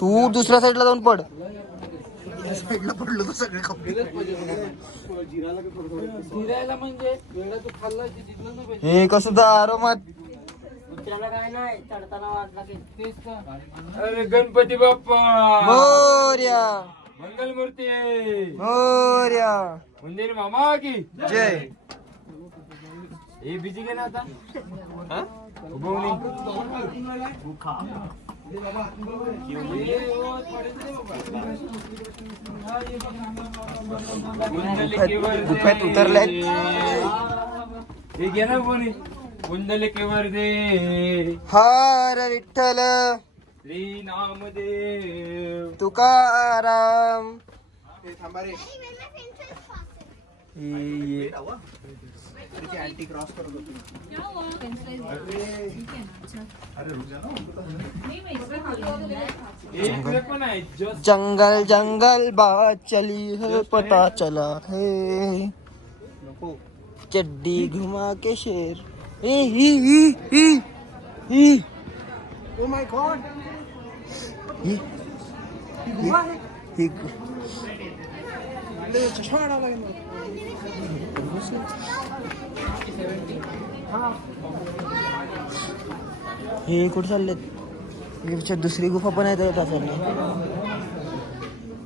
तू दुसऱ्या साईडला जाऊन पड. साईडला पडलो तर सगळे हे कसं आरामात. काय नाही चढताना वाटला अरे गणपती बाप्पा मोरया, मंगलमूर्ती मोरया, मंदिर मामा की जय. हे बिजी घे ना आता. उगवणी गुफेत उतरल्यात. हे घे ना कोणी कुंडलिकेवर दे हर विठ्ठल श्री नामदेव तुकाराम. जंगल जंगल बात चली है पता चला है चड्डी घुमा के शेर. Oh my God! हे कुठे चाललेत? दुसरी गुफा पण आहे त्याच्या साईडला.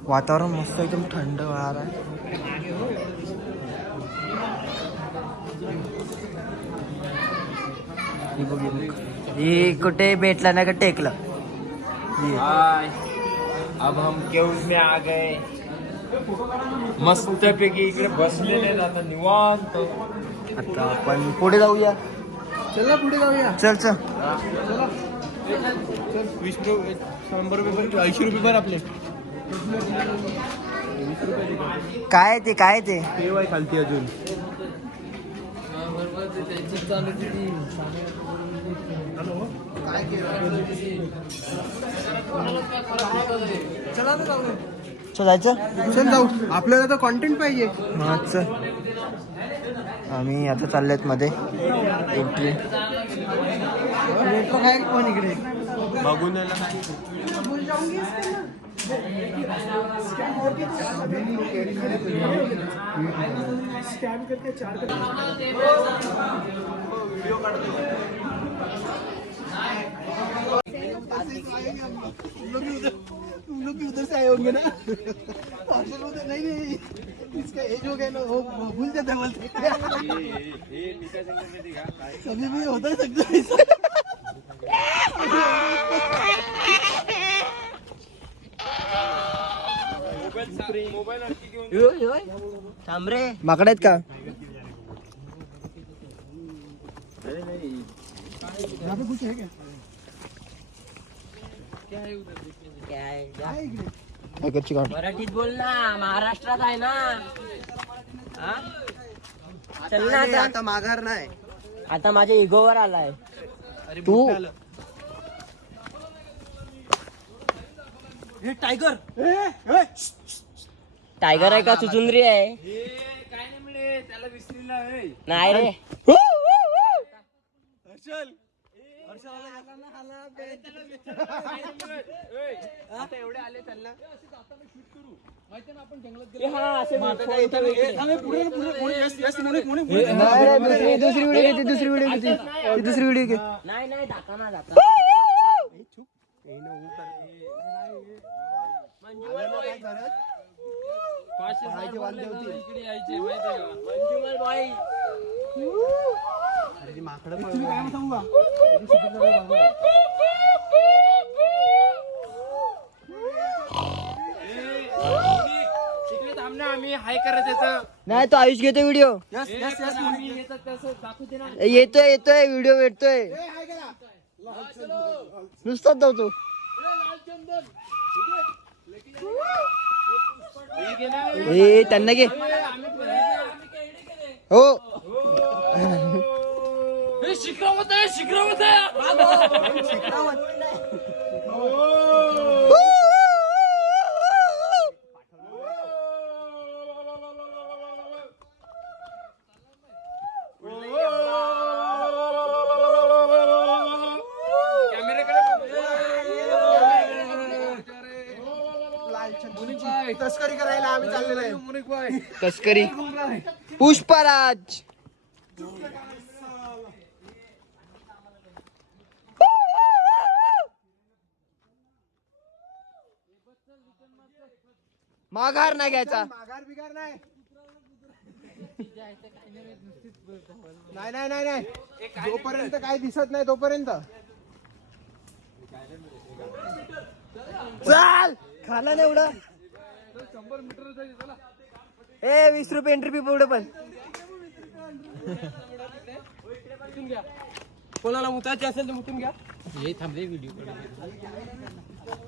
वातावरण मस्त एकदम थंड वार आहे. हे कुठे भेटला ना का टेकलं. अब हम केऊज में आ गए. मस्त पैकी इकडे बसलेले आता निवांत. आता आपण पुढे जाऊया. चला पुढे जाऊया. चल चल. 20 रुपये 100 रुपये 80 रुपये भर आपले. काय ते काय ते वाय खालती अजून. चला चल जायचं. चल जाऊ. आपल्याला तर कॉन्टेंट पाहिजे. चल. आम्ही आता चाललेत मध्ये एंट्री. नेटवर्क आहे पण इकडे बघून यायला स्कॅन करके 4 तुम लोग भी उधर से आए होंगे ना. नहीं इसका एज हो गया ना वो भूल जाता बोलते. कभी भी होता सकता है. थांबरे माकडे आहेत का? यहाँ पे कुछ है क्या? मराठीत बोल ना. महाराष्ट्रात आहे ना. चल ना आता. आता माघार नाही. आता माझ्या इगोवर आलाय तू. टाइगर. टायगर आहे का चुचुंद्री आहे? काय नाही मिळे त्याला विसरीला नाही रे. एवढे आले त्यांना दुसरी व्हिडिओ घे. नाही नाही धाका ना धाका. आम्ही हाय करत येतं. नाही तो आयुष घेतो व्हिडिओ. येतोय व्हिडिओ भेटतोय. नुसताच जाऊ तो. ए त्यांना घे. हो शिकवत आहे. तस्करी करायला आम्ही चाललेलो आहे. तस्करी पुष्पराज. माघार नाही घ्यायचा. माघार बिगार नाही. नाही नाही नाही नाही, जोपर्यंत काय दिसत नाही तोपर्यंत. चाल खाला नाही एवढं. 20 रुपये एंट्री फी पुढे पण. कोणाला मुतायचे असेल तर मुतून घ्या.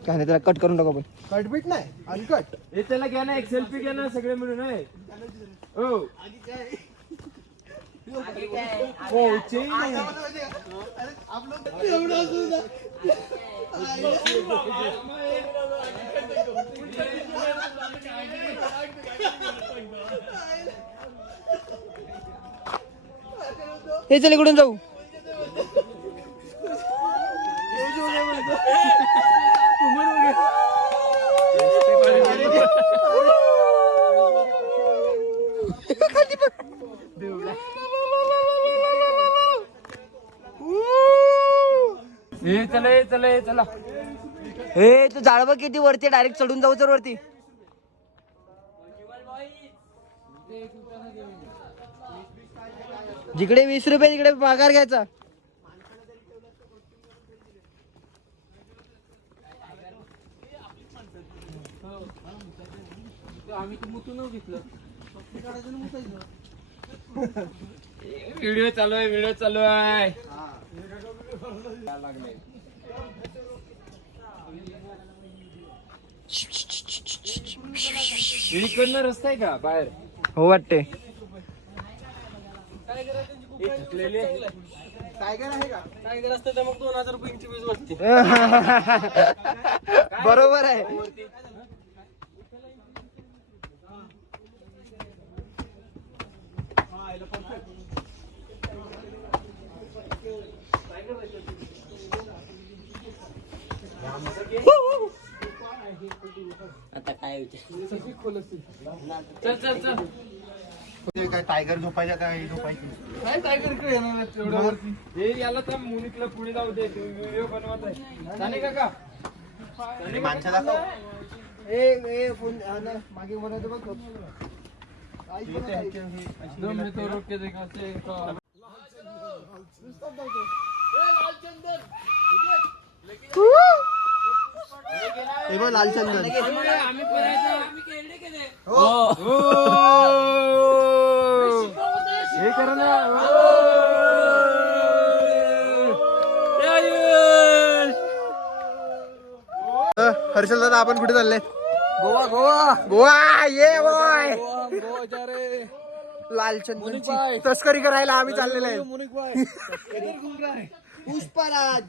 काय नाही त्याला कट करून टाकू आपण. कटबीट नाही, अनकट. हे त्याला घ्या ना, एक सेल्फी घ्या ना सगळे मिळून. आहे हो हो चेन नाही. हे चल इकडून जाऊ. चला. हे तू जाळवं किती वरती, डायरेक्ट चढून जाऊ तर वरती. जिकडे 20 रुपये तिकडे पगार घ्यायचा. व्हिडिओ चालू आहे. इकडनं रस्ता आहे का बाहेर? हो वाटते. टायगर आहे का? टायगर असतं तर मग 2000 रुपयांची वीज वाटते. बरोबर आहे. आता काय होते. चल. काय टायगर झोपायचा काय झोपायची? काय टायगर इकडे येणार आहे तेवढ्या वरती? हे याला तर मुनीतला पुढे जाऊ दे, व्हिडिओ बनवत आहे. जाणे काका माणसं दाखव. मागे बोलायचं बघ. दो मिनिट रोक के देखा से हे बघ लालचंदन. आम्ही फिरायचं. हे करा ना. हर्षल दादा आपण कुठे चालले? गोवा ये बोय. लालचंदनची तस्करी करायला आम्ही चाललेलो आहे. पुष्पराज.